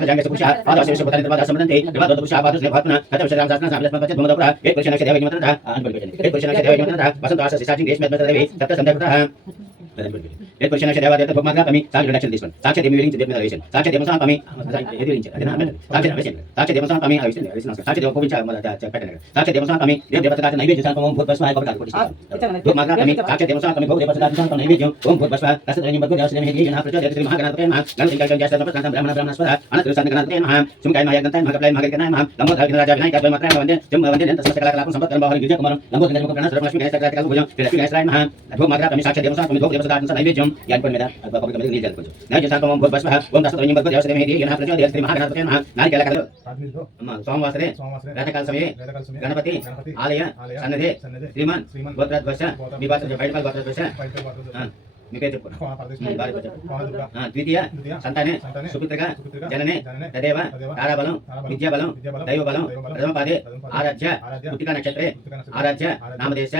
పాద జాంగ పురుష పాద శివ పుత్ర పాద సంబంధంతే వివాద దోత పురుష పాద స్నేహ భావన కథ విషయ రామశాస్త్ర సామలస్ పచ్చ భూమదపుర ఏ పురుష నక్ష దేవ నిమంత్రణ అని పలికింది ఏ పురుష నక్ష దేవ నిమంత్రణ వసంత ఆశ శిశాచి గ్రీష్మ దేవి సప్త సంధ్యాకృత ఏ పురుష నక్ష దేవ దేవత భూమాగ్ర కమి సాక్షి రక్షణ తీసుకోండి సాక్షి దేవి విలించి దేవ వేషన్ సాక్షి దేవ కమి ఏది విలించి అదేనా సాక్షి వేషన్ సాక్షి దేవ కమి ఆ విషయం వేసిన సాక్షి దేవ కోపించ పెట్టండి సాక్షి దేవ కమి దేవ దేవత కాచ నైవేద్య సంపమం భూత భస్మ అయిపోయి కాదు భూమాగ్ర కమి సాక్షి దేవ కమి భూత దేవత కాచ సంపమం నైవేద్యం ఓం భూత భస్మ కసద్రని బగ్గు దేవ శ్రీ జన ప్రచోదయ శ్రీ మహాగణపతే నమః గణపతి గణపతి జాస్త ప్రశాంత బ్రహ్మణ బ్రహ్మణస్వర అనంత సంత గణపతే నమః సుమకాయ మాయ గంతాయ మహాకప్లయ మహాగణాయ నమః లంబోదర రాజా వినాయక ద్వయ మాత్రయ వందే జం వందే నంత సమస్త కళాకలాపం సంపత్కరం బాహరి గిరిజ కుమారం లంబోదర గణపతి గణ సర్వలక్ష్మి గణేశ కళాకలాపం భుజం లక్ష్మీ గణేశాయ నమః భూమాగ్ర కమి సాక్షి దేవ కమి భూత దేవత కాచ నైవేద్యం మీద పబ్లిక్ మీద నీళ్ళు నైవేద్య భస్మ ఓం ప్రచోదయ శ్రీ మహాగణపతే నమః నారికేల అమ్మ సోమవాసరే రథకాల సమయే గణపతి ఆలయ సన్నదే శ్రీమాన్ గోత్రధ్వజ గోత్రధ్వజ మీ పేరు ద్వితీయ సంతానే సుపుత్రిక జననే తదేవ తారాబలం విద్యాబలం దైవబలం ప్రథమపాదే ఆరాధ్య ఆరాధ్య నక్షత్రే ఆరాధ్య నామదేశ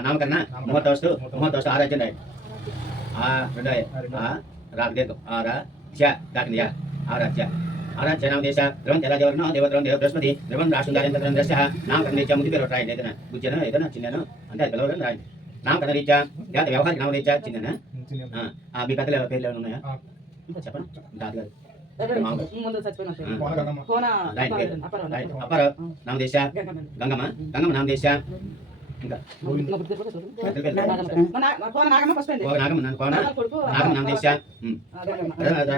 నామకరణ ముహూర్తవస్తు ముహూర్తవస్తు, ఆరాధ్యం ఆ రెండో ఆ, రెండో. ఆ రాగదేకం ఆరాధ్య దాకింది యా ఆరాధ్య ఆరాధ్య నామదేశ ద్రవం తెరాజవర్ణ దేవద్రవం దేవ బృహస్పతి ద్రవం రాష్ట్రం దశ నామకరణ రీత్యా ముద్దు పేరు రాయండి ఏదైనా బుజ్జన ఏదైనా చిన్న అంటే అది పిలవడం రాయండి నామకరణ రీత్యా లేదా వ్యవహారిక నామరీత్యా చిన్న ఆ, ఆ, మీ పెద్దల పేర్లు ఏమైనా ఉన్నాయా? ఆ. చెప్పండి దాది గారు ముందు చచ్చిపోయిన కోన గంగమ్మ కోన రైట్ రైట్ అపరం రైట్ అప్పర నామదేశ గంగమ్మ గంగమ్మ నామదేశ.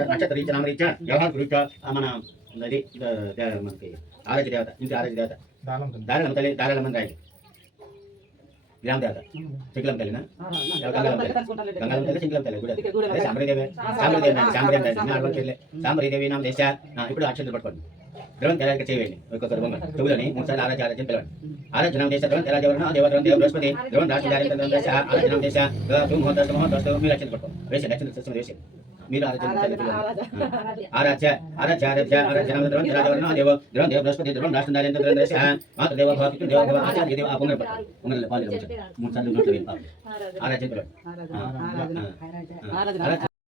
నక్షత్ర రీత్యా నామరీత్యా వ్యవహారిక రీత్యా ఆ, మన అది ఇది, దే- మనకి ఆరాధ్య దేవత ఇంటి ఆరాధ్య దేవత దానం ఉంటుంది దారాలమ్మ తల్లి దారాలమ్మ రాయండి గ్రామ దేవత చిక్కులమ్మ తల్లినా గంగాలమ్మ తల్లి గంగాలమ్మ తల్లి కూడా సాంబరీదేవి నామ దేశ ఇప్పుడు అక్షంతలు పట్టుకోండి ద్రవం తెరాక చేయండి. ఒక్కొక్కరు బొమ్మ. చెవులని మూడు సార్లు ఆరాధ్య ఆరాధ్యం పిలవండి ఆరాధ్య నామ దేశ ద్రవం తెరాజవరణ దేవద్రవం దేవ బృహస్పతి ద్రవం రాష్ట్ర జారీ ద్రవం దేశ ఆరాధ్య నామ దేశ మహోదస్తు మహోదస్తు మీరు అక్షంతలు పట్టుకోండి వేసండి అక్షంతలు సిస్టమ్ వేసి. మీరు తల్లి పిలవండి ఆరాధ్య ఆరాధ్య. ఆరాధ్య నామ ద్రవం దేవ ద్రవం దేవ బృహస్పతి ద్రవం రాష్ట్ర దేశ మాతృ దేవ భక్తి దేవ భవ ఆచార్య దేవ ఆ పొంగల్ పట్టుకోండి పొంగల్ పాలు మూడు సార్లు నోట్లో. ఆరాధ్య. పిలవండి ఆరాధ్య.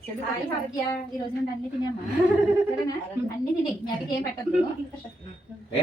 హాయ్ భారత్య ఈ రోజు నుండి అన్ని తినేమ్మా సరేనా? అన్ని తినే. మీ ఏం పెట్టద్దు? ఏ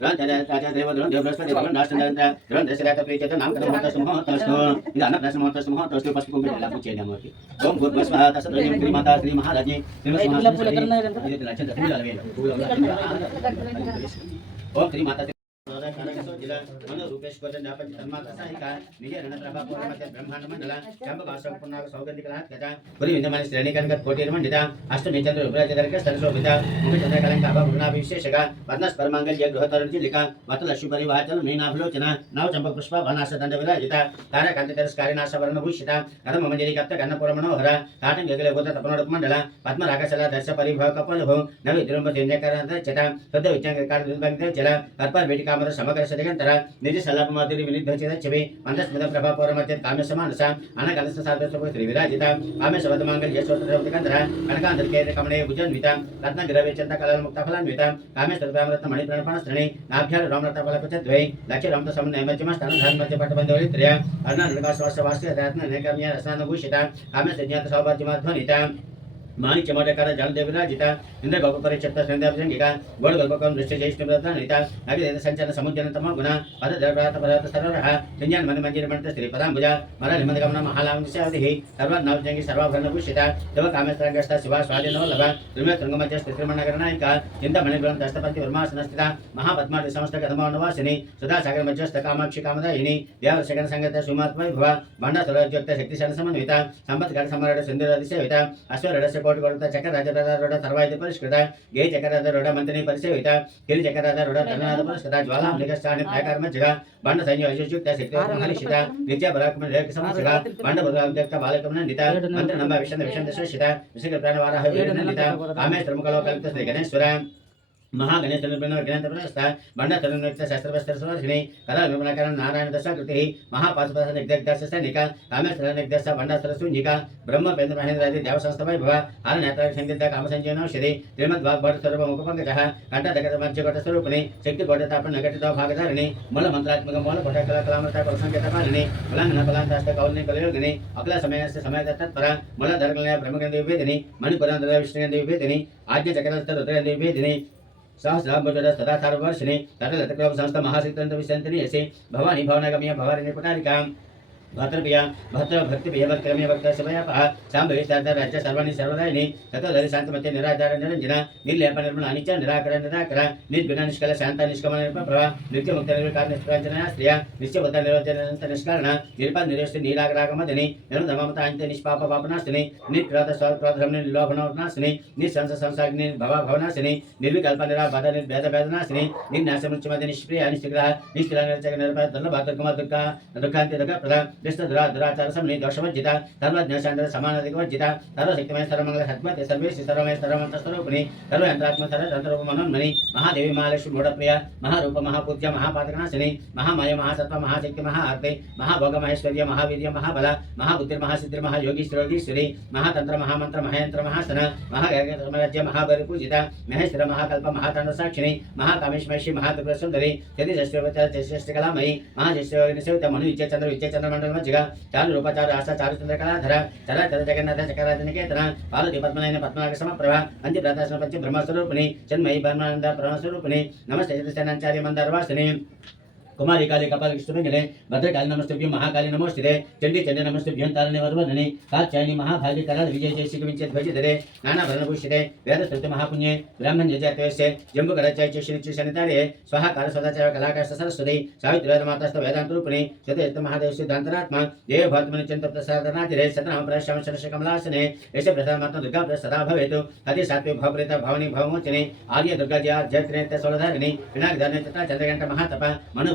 రాజ రాజ దేవ ద్రోణ దేవ ఓం శ్రీ మాతా శ్రీ మహారాజ్ఞి శ్రీ ఓం శ్రీ మాతా రూపేష్ కోచన్ జాపంచ తన్మాత సాయిక నిజ రణ ప్రభా పూర్ణమత బ్రహ్మాండ మండల చంప భాష పున్నాగ సౌగంధిక గత గురి విందమాన శ్రేణి కనక కోటి మండిత అష్ట నిచంద్ర విభ్రాజ దర్క స్థలశోభిత ముఖ చంద్ర కలంక అభ గుణా విశేషగా వర్ణ స్పర్మాంగల్య గృహ తరుణిలిక వత లక్ష్మి పరివాచన మీనాభిలోచన నవ చంప పుష్ప వనాశ దండ విరాజిత తార కంద తిరస్కారి నాశ వర్ణ భూషిత కథ మమంజరి కప్త కన్నపుర మనోహర తాటం గగల గోత తపనోడక మండల పద్మ రాగశల దర్శ పరిభవ కపలభు నవి ద్రుంబ దిన్యకరంత చట శుద్ధ విజ్ఞాన కార దుర్భంగ జల కర్ప వేటి కామర సమగ్ర సరిగంతర నిజ సలాప మాధురి వినిద్ధ చేత చెవి మందస్మిత ప్రభా పౌరమత్య కామ్య సమానస అనగలస సాధన శ్రీ విరాజిత. కామ్య శబద మాంగళ్య స్తోత్ర కందర కనకాంతరికే కమనయ భుజన్విత రత్న గ్రవే చంత కళల ముక్త ఫలాన్విత. కామ్య స్తోత్రామృత మణి ప్రణపణ శ్రేణి నాభ్యాల రామరత ఫలపచ ద్వై లక్ష్య రామత సమ నైమత్యమ స్థాన ధర్మ మధ్య పట్టబంధవలి త్రయ. అర్ణ నృగా శ్వాస వాస్య రత్న నైకమ్య రసానుభూషిత. కామ్య సజ్ఞాత సౌభాగ్యమాధ్వనిత. మాణిక్య మోటకర జలదేవిరాజిత ఇంద్ర గోప పరిక్షిప్త సందేశంగిక గోడ గోపకం దృష్టి చేసిన నిత అగ్ని సంచలన సముద్రతమ గుణ పద ద్రవ్యాత పదార్థ సర్వరః సంజ్ఞాన మన మంజరి మంత్ర శ్రీ పదాంబుజ మర నిమద గమన మహాలాంశయాది సర్వ నవజంగి సర్వాభరణ భూషిత శివ కామేశ్వరగ్రస్త శివ స్వాధీనవ లభ త్రిమే తుంగమధ్య స్థితిమణగర నాయక చింత మణిగ్రహం దస్తపంతి వర్మాసన స్థిత మహాపద్మాటి సమస్త కథమానవాసిని సుధా సాగర మధ్యస్థ కామాక్షి కామదాయిని దేవ శకన సంగత సుమాత్మై భవ బండ సురజ్యోక్త శక్తిశాల సమన్విత సంపత్ గడ సమరడ సుందరది సేవిత అశ్వరడస్య కోటి కొడుత చక్ర రాజరాజ సర్వాయుధ పరిష్కృత గే చక్రరాజ రోడ మంత్రిని పరిసేవిత గిరి చక్రరాజ రోడ ధననాథ పురస్కృత జ్వాలా మృగస్థాని ప్రాకార మధ్యగా బండ సైన్య విశేషయుక్త శక్తి మహర్షిత నిత్య పరాక్రమ రేఖ సమస్యగా బండ భద్రావ్యక్త బాలకమన నిత మంత్ర నంబ విషంద విషంద శ్రేషిత విశిఖ ప్రాణ వారాహ నిత కామేశ్వర ముఖలో కల్పిత మహాగణేశ గణేంద్ర బండ తరుణ్యక్త కళా విమలకరణ నారాయణ దశ కృతి మహాపాశుపథ నిగ్ధ నిక కామేశ్వర నిగ్ధ బండాసుర నిక బ్రహ్మ పేంద్ర మహేంద్రాది దేవ సంస్థ వైభవ హర నేత్ర సంగీత కామ సంజయనం శ్రీ శ్రీమద్ వాగ్భట స్వరూప ముఖ పంకజ కంఠ దగత మధ్యగట స్వరూపిణి శక్తి గోడ తాపన నగటితో భాగధారిణి మూల మంత్రాత్మక మూల కొట కళామృత కొల సంకేత పాలిని కులాంగన బలాంతాస్త కౌలిని కలయోగిని అఖిల సమయస్త సమయ తత్పర మూల ధర్మలయ బ్రహ్మగంధ విభేదిని మణిపురాంధ్ర విష్ణుగంధ విభేదిని ఆజ్ఞ చక్రస్థ రుద్రగంధ విభేదిని సహస్రాంబుజ సదా సర్వర్షిణి తటలతక్రమ సంస్థ మహాశక్తంత విశంతిని యసి భవాని భవనగమ్య భవాని పుటారికాం భద్రప్రియ భర్తృ భక్తి ప్రియ భక్తిరమ్య భక్త శివయాప సాంబవి శారద రాజ్య సర్వాణి సర్వదాయిని తత్వధరి శాంతమతి నిరాధార నిరంజన నిర్లేప నిర్మల అనిత్య నిరాకర నిరాకర నిర్గుణ నిష్కల శాంత నిష్కమల నిర్భవ నిత్య ముక్త నిర్వికార నిష్ప్రాంజన స్త్రియ నిత్యబుద్ధ నిరోధన నిష్కరణ నిరుప నిరేష్టి నీరాగరాగమదని నిర్మమత అంత్య నిష్పాప పాపనాశిని నిర్ప్రాత స్వక్రోధం నిర్లోభనాశిని నిస్సంస సంసాగ్ని భవ భవనాశిని నిర్వికల్ప నిరాబాధ నిర్భేద భేదనాశిని నిర్నాశముచ్యమతి నిష్ప్రియ నిష్ఠిగ్రహ నిష్ఠిల నిర్చక నిర్భయ దుర్లభ దుర్గమ దుఃఖ దుఃఖాంతి దుఃఖ ప్రధాన కృష్ణ దురా దురాచార సమని దోషవర్జిత సర్వజ్ఞాశాంతర సమానధికవర్జిత సర్వశక్తిమయ సర్వమంగళ సద్మతి సర్వేశ్వరి సర్వమయ సర్వమంత స్వరూపిణి సర్వయంత్రాత్మ సర్వ తంత్రూప మనోన్మణి మహాదేవి మహాలక్ష్మి మూఢప్రియ మహారూప మహాపూజ్య మహాపాతకనాశిని మహామయ మహాసత్వ మహాశక్తి మహాఆర్తి మహాభోగ మహేశ్వర్య మహావీర్య మహాబల మహాబుద్ధి మహాసిద్ధి మహాయోగీశ్వరోగీశ్వరి మహాతంత్ర మహామంత్ర మహయంత్ర మహాసన మహాగర్గరాజ్య మహాబలి పూజిత మహేశ్వర మహాకల్ప మహాతండ సాక్షిణి మహాకామేశ్వరి మహాత్రిపుర సుందరి చది శస్త్ర కళామయి మహాశస్త్ర సేవిత మను విద్య చంద్ర విద్య చంద్రమండ మండల మధ్యగా చాలు రూపచారు ఆశ చారు చంద్రకళాధర చర చర జగన్నాథ చక్రరాజ నికేతన పార్వతి పద్మనయన పద్మనాగ సమప్రభ అంతి ప్రదర్శన పంచ బ్రహ్మస్వరూపిణి చన్మయి బ్రహ్మానంద బ్రహ్మస్వరూపిణి నమస్తే చతుర్శనాచార్య మందారవాసిని कुमारी काली कपाल जले भद्रकाली नमस्तभ्य, महाकाली नमोस्ते चंडी चंडे नमस्तभ्यं, तारणे वर्वधने कालचायनी महाभागे कराल विजय जय श्री कविंचे ध्वज धरे, नाना वेद महापुण्ये, ब्राह्मण जय जयते जम्बु कराचाय जय श्री शनितारे सदाचार कलाकार सरस्वती सावित्री माता स्त वेदांत रूपिणी सते महादेव सिद्धांतरात्मा देव भक्तमन चिंत प्रसादनातिरे सतनाम कमलासने ऐसे प्रसाद माता दुर्गा प्रसाद सदा हरि सात्वे भवप्रेता भवमोचने, आर्य दुर्गा जय जय त्रेत सोलधारिणी विनायक तथा चंद्रघंटा महातप, मनु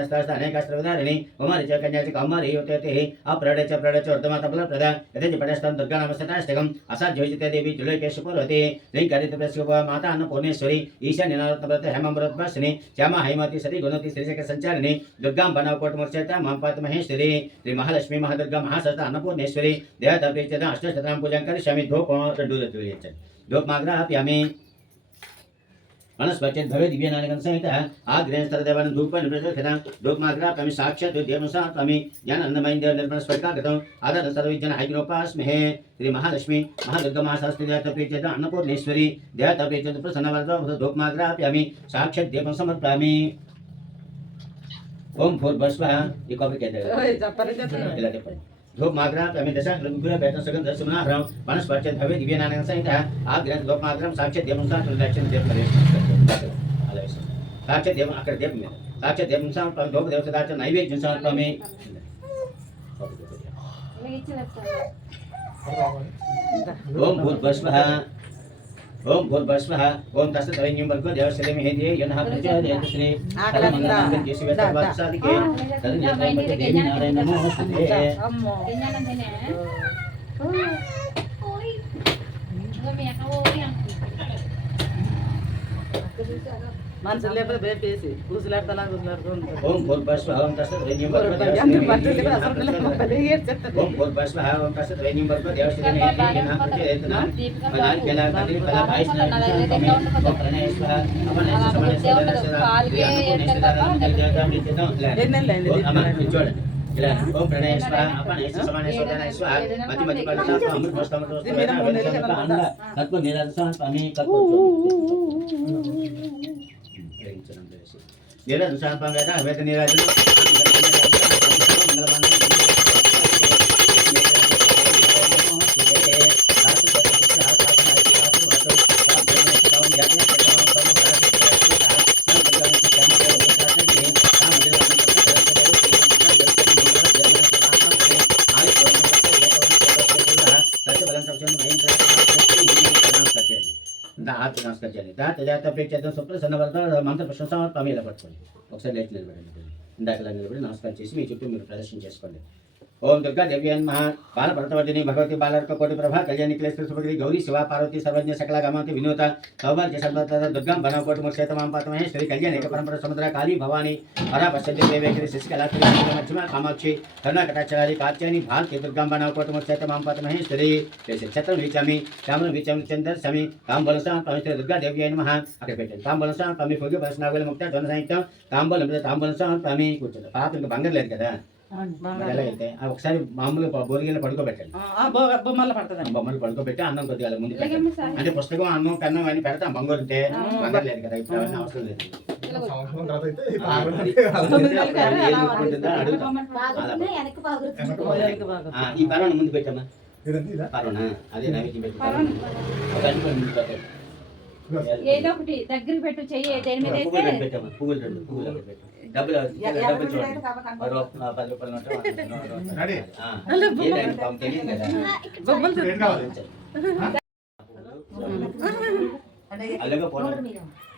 स्तनेकस्त्रवधारिणी उमरि च कन्या च कौमरि युते ते अप्रड च प्रड च वर्धमातफलप्रद यदि पटस्थं दुर्गानामस्तटाष्टकम् असाध्ययुजिते देवी त्रिलोकेषु पर्वते लिङ्करितप्रस्युप माता अन्नपूर्णेश्वरी ईशान्यनारत्नव्रत हेमव्रतभाषिणी श्यामा हैमति सती गुणवती श्रीशक संचारिणी दुर्गां बनवकोटमूर्चयता माँ पात महेश्वरी श्री महालक्ष्मी महादुर्गा महासता अन्नपूर्णेश्वरी देहतपि च अष्टशतां पूजां करिष्यामि धूपो धूपमाग्रहाप्यामि ಮನಸ್ವಚ್ಛದ್ಭವೆ ದಿವ್ಯನಾನಗಂ ಸಹಿತ ಆಗ್ರೇಸ್ತರದೇವನ ಧೂಪನ ಪ್ರದರ್ಶನ ಲೋಕಮಾಗ್ರಾಪಮಿ ಸಾಕ್ಷಾತ್ ದೇವಸಾ ತ್ವಮಿ ಜ್ಞಾನಂದಮಯ ದೇವ ನಿರ್ಮಲ ಸ್ಫಟಿಕಾಗತಂ ಆದರ ಸರ್ವಜ್ಞನ ಹೈಗ್ರೋಪಾಸ್ಮಹೇ ಶ್ರೀ ಮಹಾಲಕ್ಷ್ಮಿ ಮಹಾದುರ್ಗಮಹಾಸಹಸ್ರ ದೇವತಪೇಚ ಅನ್ನಪೂರ್ಣೇಶ್ವರಿ ದೇವತಪೇಚ ಪ್ರಸನ್ನವರ್ಧ ಲೋಕಮಾಗ್ರಾಪ್ಯಾಮಿ ಸಾಕ್ಷಾತ್ ದೇವಂ ಸಮರ್ಪಾಮಿ ಓಂ ಭೂರ್ಭಸ್ವ ಈ ಕಾಪಿ ಕೇಳ್ತೇವೆ ಇಲ್ಲ లోపమాగ్రహం దశాంశ లఘుగుణ ప్రయత్న సగం దశమనాహరం మనస్పర్శ భవే దివ్యనారాయణ సహిత ఆగ్రహం లోపమాగ్రహం సాక్షాత్ దేవంశాం లక్ష్యం దేవ దేవం అక్కడ దేవం మీద సాక్షాత్ దేవంశాం లోప దేవత దాచ నైవేద్యం సమర్పమి ఓం భూద్వస్వ ओम गोल ओम तस्ते तरे न्यूम बर्गो देव सेले में हेदे यन हाथ श्री देव तुसने हरे मंगल जैसी वैसा बच्चा दिखे तरे के देवी नारे नमो हस्ते हे अम्मो देन्या नंदने ओम ओम మనుషులు లేకపోతే భయపేసి కూసులాడుతా కూసులాడుతూ ఉంటారు ఓం భూర్భస్వ ఓం తస్సత్ రేణ్యం భర్గో అందరూ దేవశ్రీ మనుషులు లేకపోతే అసలు లేకపోతే ఏడ్చేస్తారు. ఓం భూర్భస్వ ఓం తస్సత్ రేణ్యం భర్గో దేవశ్రీ యేన ప్రచోదయతన మనాల్ కేలా కదిరి ఫల భాయిస్న ఓం ప్రణయేశ్వర అపనేశ్వర సమనేశ్వర ఎన్నెళ్ళు అయింది ఓం అమ్మ ఇది చూడండి ఇలా ఓం ప్రణయేశ్వర అపనేశ్వర సమనేశ్వర మతి మతి పరమ అమృత వస్తమ వస్తమ అండ తత్వ నిరసన స్వామి తత్వ నిరసన స్వామి వేద వేద నిరాజన ఆర్తి నమస్కారం చేయాలి దాత జాత ప్రేక్షిద్దాం సుప్రసన్న వరద మంత్ర ప్రశంస పమీల పట్టుకోండి ఒకసారి లేచి నిలబడండి. ఇందాక నిలబడి నమస్కారం చేసి మీ చుట్టూ మీరు ప్రదర్శన చేసుకోండి. ఓం దుర్గా దేవ్యాన్ మహా బాల భరతవర్ధిని భగవతి బాలర్క కోటి ప్రభా కళ్యాణి క్లేశ్వర సుభద్రి గౌరీ శివ పార్వతి సర్వజ్ఞ సకల గమాంతి వినోత సౌభాగ్య సర్వత దుర్గం బనకోటి ముక్షేత మాం పాతమహే శ్రీ కళ్యాణి ఏక పరంపర సముద్ర కాళీ భవాని పరా పశ్చంతి దేవేగిరి శశికళా మధ్యమ కామాక్షి కరుణాకటాక్షరాది కాత్యాని భారతి దుర్గం బనకోటి ముక్షేత మాం పాతమహే శ్రీ ఛత్రం వీచామి శ్యామను వీచామి చంద్ర శమి తాంబూలసా పవిత్ర దుర్గా దేవ్యాయ నమః. అక్కడ పెట్టండి. తాంబూలసా పమి పొగి బలసనాగుల ముక్త ధ్వన సాహిత్యం తాంబూలం తాంబూలసా పమి కూర్చోండి పాప ఇంకా బంగారు లేదు కదా. మరి ఎలా ఆ ఒకసారి మామూలుగా బోరిగిన పడుకోబెట్టండి. బొమ్మలు పడుతుందండి. బొమ్మలు పడుకోబెట్టి అన్నం కొద్దిగా ముందు పెట్టండి. అంటే పుస్తకం అన్నం కన్నం అని పెడతాం బంగారు ఉంటే బంగారు లేదు కదా ఇప్పుడు అవన్నీ అవసరం లేదు. సంవత్సరం తర్వాత అయితే ఈ పరవణ ముందు పెట్టమ్మా? పరవణ అదే నైవేద్యం పెట్టి. ఏదో ఒకటి. దగ్గర పెట్టు చెయ్యి పువ్వులు రెండు పువ్వులు రెండు పువ్వులు ఒకటి పెట్టు. డబ్బులు చూడండి. పది రూపాయలు అలాగే పోవడం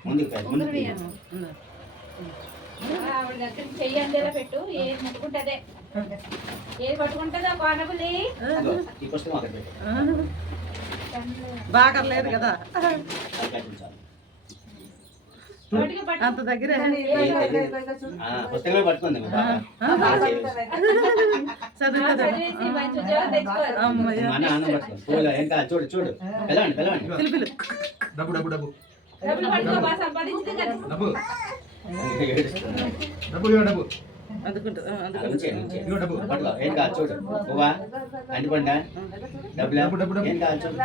ముందుకు పెట్టు, ముందుకు ముందు పెట్టు. ఆవిడ దగ్గర చెయ్యి అందేలా పెట్టు. ఏది ముట్టుకుంటదే? పట్టుకుంటుందో బాగా లేదు కదా అది కట్టించాలి నోటికి పట్టు అంత దగ్గర? ఆ, పుస్తకమే పట్టుకుంది. చదువుతుంది చూడు చూడు. పిలవండి పిలుపులు. డబ్బు డబ్బు డబ్బు. డబ్బు. డబ్బు. డబ్బు ఏం కాదు చూడు. పువ్వా అంటిపండా. డబ్బులా? డబ్బు, డబ్బు, డబ్బు. ఏం కాదు చూడు.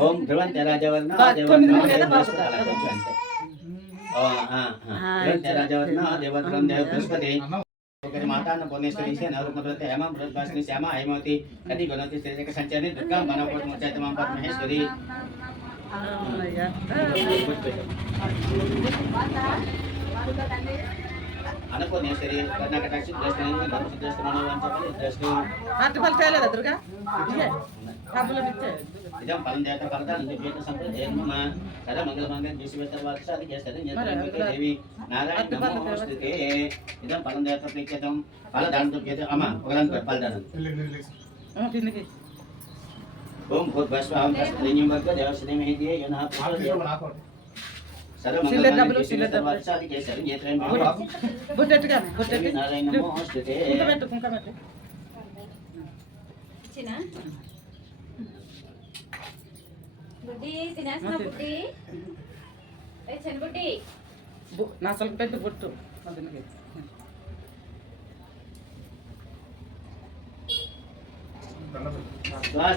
ఓం ధ్రువం తెర జవర్ణ బా, దేవర్ణ తొమ్మిది మంది కదా, దేవర్ణ బాగా అలా కొంచెం అంతే. ఓ, ఆ, ఆ. ఆ, ధ్రువం తెర జవర్ణ దేవర్ణ దేవ బృహస్పతి అన్నం ఒకరి మాతాన్న పుణ్యేశ్వరి నవరు మొదలైతే హేమ బృహస్పతి శ్యామ హైమవతి కటి గుణవతి శ్రీరేఖ సంచారి దుర్గా మనకోటి ముచ్చైత మాంప మహేశ్వరి అమ్మయ్య. గుర్తుపెట్టు. కర్ణాటక అని దుర్గా డబ్బులు ఇచ్చే ఇదం ఫలం చేత ఫలదానం చేత సంప్రదాయమ సదా మంగళ మంగళ చేసి తర్వాత అది చేస్తారు దేవి నారాయణ నమోస్తుతే ఇదం ఫలం చేత ప్రీత్యతం ఫలదానం చేత అమ్మ ఒకదాని ఫలదానం కిందకి ఓం భూత్ భస్వాం తస్లింగం వర్గ దేవశ్రీ మహిదే యునః నాకు నాకు సదా చిల్లర మంగళ డబ్బులు, మంగళ చేసి చిల్లర తర్వాత డబ్బులు. సాధి చేస్తారు నేత్రం బుట్టెట్టుగా బుట్టెట్టి నారాయణ నమోస్తుతే కుంక పెట్టు కుంక పెట్టు ఇచ్చిన బుడ్డి తినేస్తున్నా బుడ్డి ఏ చిన్న బుడ్డి బు- నా అసలు పెట్టు బుట్టు అతనికి దండం. స్వా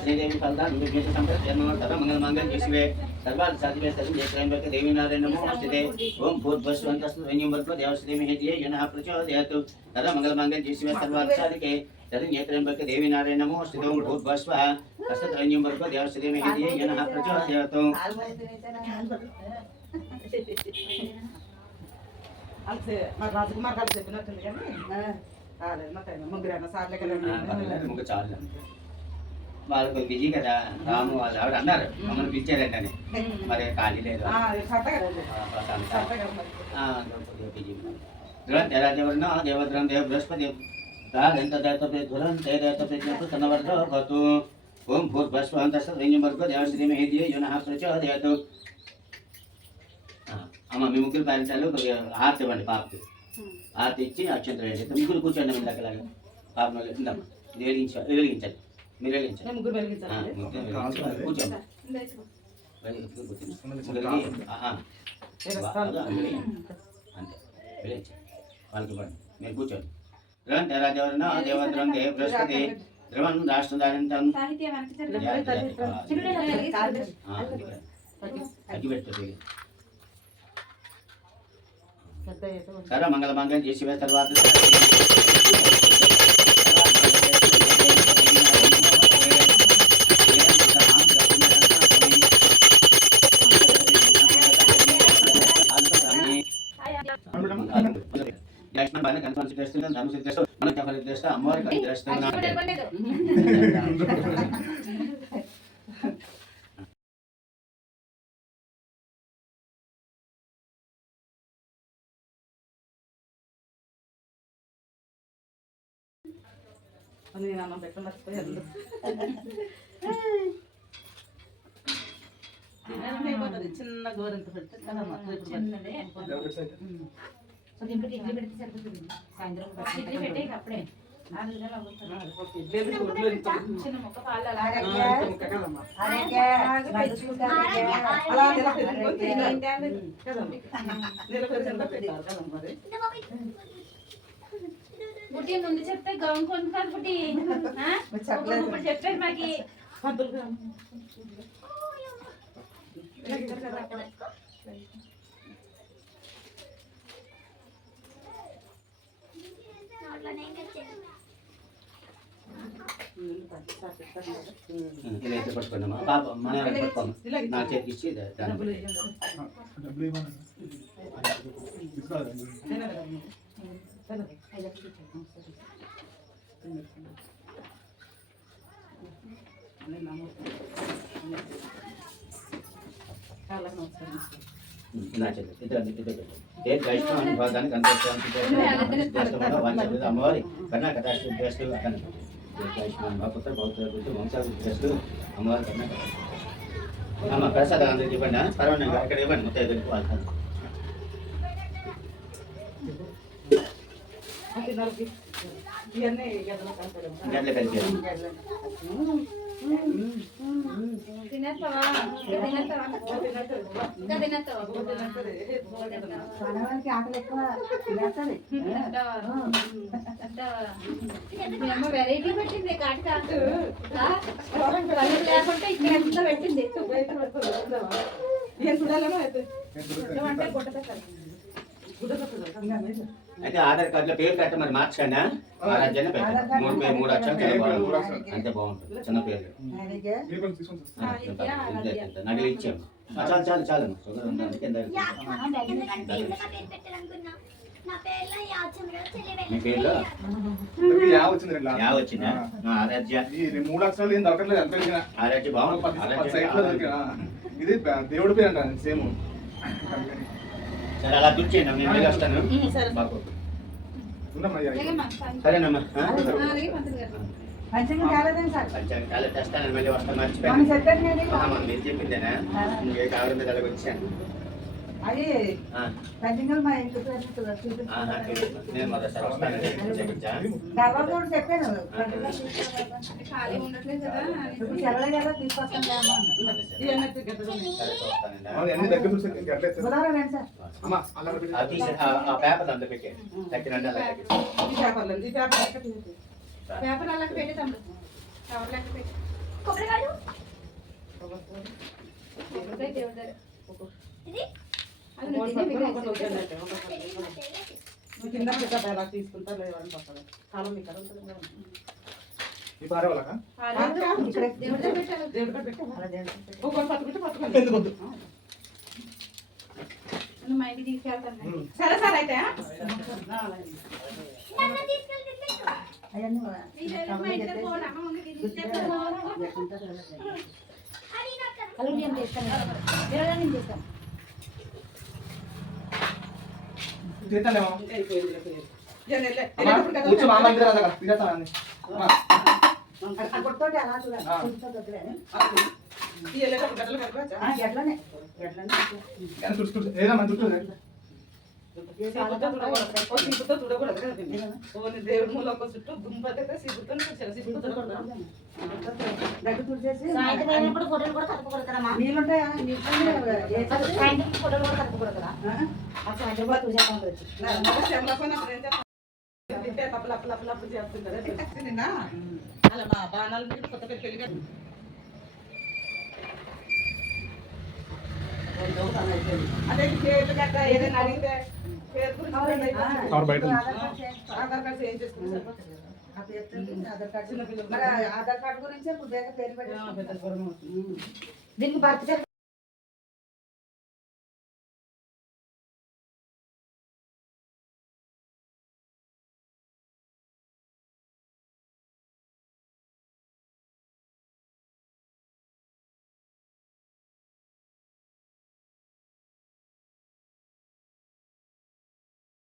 శ్రీదేవి ఫలదాన్ విశేష సంపద జన్మవంతర మంగళ మంగళం చేసివే సర్వాలు సాధివే సరి జయశ్రాంబకి దేవీనారాయణమో స్థితే ఓం భూద్భస్వంతస్తు వెన్యంబర్గో దేవశ్రీమి హేతియే యనః ప్రచోదయతు. తదా మంగళ మంగళం చేసివే సర్వాలు సాధికే. సరి జయత్రంబకి దేవీనారాయణమో స్థితో భూద్భస్వ తస్త వెన్యంబర్గో దేవశ్రీమి హేతియే యనః ప్రచోదయతు. అంతే మా రాజకుమార్ గారు చెప్పినట్టుంది కానీ ముగ్గురు అన్న సార్లే చాలు. వాళ్ళకు బిజీ కదా రాము వాళ్ళు ఆవిడ అన్నారు మమ్మల్ని పిలిచారంటని మరి ఖాళీ లేదు. బిజీ తెరాదేవరణ దేవద్రం దేవ బృహస్పతి దారింత దైతపే ధ్రువం తే దైతపే జ్ఞాత తనవర్ధ భవతు. ఓం భూర్భస్వంతస్య సైన్యవర్గ దేవశ్రీ మహేది యునః ప్రచోదయతు ఆ, అమ్మ మీ ముగ్గురు పేరెంటాలు కొద్దిగా హారతి ఇవ్వండి పాపకి. హారతి ఇచ్చి అక్షంతరం వేసేది ముగ్గురు కూర్చోండి మీ దగ్గర పాప ఇందమ్మా వెలిగించాలి వెలిగించండి. మీరు ముగ్గురు ఆ, వెలిగించాలండి. ముగ్గురు వెలిగించండి. కూర్చోండి. వెలిగి- కూర్చోండి. ముగ్గురికి, ఆహా. బాగా వెలిగి. అంతే. వెలిగించండి వాళ్ళకి ఇవ్వండి. మీరు కూర్చోండి. ధ్రువం తెరాదేవరణ దేవద్రం దేవ బృహస్పతి ధ్రువం రాష్ట్రం దారింతం సాహిత్యం వెనక్కి జరగదు. యా, యా, ఆ, తర్వాత అమ్మవారికి చేస్తున్నాం నేను అన్నం పెట్టడం మర్చిపోయాను. తినడమే అయిపోతుంది. చిన్న గోరింత పెడితే ఇప్పుడు ఇంటికి ఇడ్లీ పెడితే సరిపోతుంది. సాయంత్రం ఇడ్లీ పెట్టే. అప్పుడే చిన్న ముక్క పాలు ముందు చెప్తే గౌన్ కొనుక్కోవాలి బుట్టి ఆ? ఇప్పుడు చెప్పారు మాకి పంతులు కదా. ఉమ్, పట్టుకో, పట్టుకో. ఉమ్. ఇలా అయితే పట్టుకోండి పాప మన పట్టుకోండి ఇలాగే నా చేతికి ఇచ్చి దాన్ని డబ్బులు ఇవ్వండి. డబ్బులు ఇవ్వమని. తీసుకోవాలండి. తినదు కదమ్మా. తినదు. అని నమ్మకం. చాలా నమస్కారం నా చేతి ఇద్దరు ఇద్దరు ఏ వైష్ణవ అనుభవాన్ని కనిపిస్తాను అమ్మవారి కర్ణాటక ఉద్దేశం అక్కడ వైష్ణవ అనుభవపుత్ర బౌద్ధ గురించి వంశాల ఉద్దేశం అమ్మవారి కర్ణాటక అమ్మ ప్రసాదం అందరికి ఇవ్వండి పర్వాలేదు ఇక్కడ ఇవ్వండి మొత్తం ఎదురు వాళ్ళకి పిల్లలకి ఇవన్నీ గదలు కనపడము. గడ్ల కలిపి మనవారికి ఆకలి ఎక్కువ వెరైటీ పెట్టింది కాటికా లేకుంటే ఇక్కడ ఎంత పెట్టింది ఏం అయితే అంటే అయితే ఆధార్ కార్డులో పేరు కట్ట మరి మార్చండి? పెట్టండి మూడు పేరు మూడు బాగుంటుంది అంతే బాగుంటుంది. చిన్న పేరు. ఆయనకే మీరు కొంచెం తీసుకొని వస్తారు. సాహిత్య, ఆరాధ్య. నగలు ఇచ్చాము చాలు చాలు. చాలు పేర్లో మీ పేర్లో దగ్గర యా వచ్చింది రెండు యా వచ్చిందా ఆ, ఆరాధ్య. మూడు అక్షరాలు ఏం దొరకట్లేదు ఎంత. ఆరాధ్య దొరికినా. ఇది దేవుడి పేరు అంట సేమ్ సరే అలా కూర్చోండి నేను వెళ్ళి వస్తాను. సరేనమ్మా. పంచంగా కాలేదని సార్. పంచాంగ తెస్తాను మళ్ళీ వస్తాను మర్చిపోయాను. మీరు చెప్పిందేనా? ఇంకే కావాలి మీద అలాగ వచ్చాను. అది. పంచంగా మా చెప్పించా తర్వాత కూడా చెప్పాను. ఖాళీ ఉండట్లేదు కదా. ఇప్పుడు సెలవులు కదా తీసుకొస్తాను పేపర్ అలా పెట్టి తమ్ముడు. కవర్ లెక్క పెట్టి. కొబ్బరికాయలు. ఇది? కింద పెద్ద బ్యాగ్ తీసుకుంటారు ఎవరైనా పక్కన కాలం మీకు అక్కడ ఉంటుంది కదా. ఈ పారే వాళ్ళకా? పాలు ఇక్కడే దేవుడి దగ్గర పెట్టాలి. దేవుడి కాడ పెట్టు. అలా దేవుడు. ఒకటి పట్టుకుంటే పట్టుకోండి ఎందుకు వద్దు? నువ్వు మా ఇంటికి తీసుకెళ్తాను ఉమ్. సరే సరే అయితే నన్ను తీసుకెళ్ళి తినిపించు. అవన్నీ అల్లుడు నేను చేస్తాను ఇరవై నేను చేస్తాను తీస్తానేమో ఇంకా అయిపోయింది లే పేరు. ఇక నెల్లే. అమ్మా వెళ్ళేటప్పుడు కదా కూర్చో మా అమ్మ ఇంటి దగ్గర తీరేస్తానండి కొడుతోటి అలా చూడ ఆ. ఈ వెళ్ళేటప్పుడు గడ్డలు కట్టుకోవచ్చా? ఎట్లనే ఎట్లనే ఏదమ్మా చుట్టూ సీపుతో చూడకూడదు. ఓ సీపుతో చూడకూడదు కదా దీన్ని. ఓ నీ దేవుడి మూల ఒక చుట్టూ దుంపదైతే సీపుతో చూసారు. సీపుతో చూడకూడదు. గడ్డి తుడిచేసి సాయంత్రం అయినప్పుడు ఫోటోలు కూడా కలుపుకోగలుగుతారమ్మా నీళ్ళుంటాయా నీళ్ళనే సాయంత్రం ఫోటోలు కూడా కలుపుకోగలుగుతారా ఆ? ఆ సాయంత్రం కూడా చూసేస్తాం వచ్చి నా మొగ చెమలకొని అప్పుడు ఏం చేస్తాం? తింటే లప్పు లప్పు లప్పు లప్పు చేస్తుంటారు. తిన్నా? అలా మా బాణాలు మీద కొత్త పెళ్ళి కవర్ బయట ఉంది. ఆధార్ కార్డు చేయించుకో. ఆధార్ కార్డు చేంజ్ చేసుకుంటే సరిపోతుంది. ఆ పేరుతో ఆధార్ కార్డు చిన్న పిల్లలు. మరి ఆధార్ కార్డు గురించే బుద్ధిగా పేరు ఆ, పెద్ద పెట్టాను గౌరవం అవుతుంది. దీనికి భర్త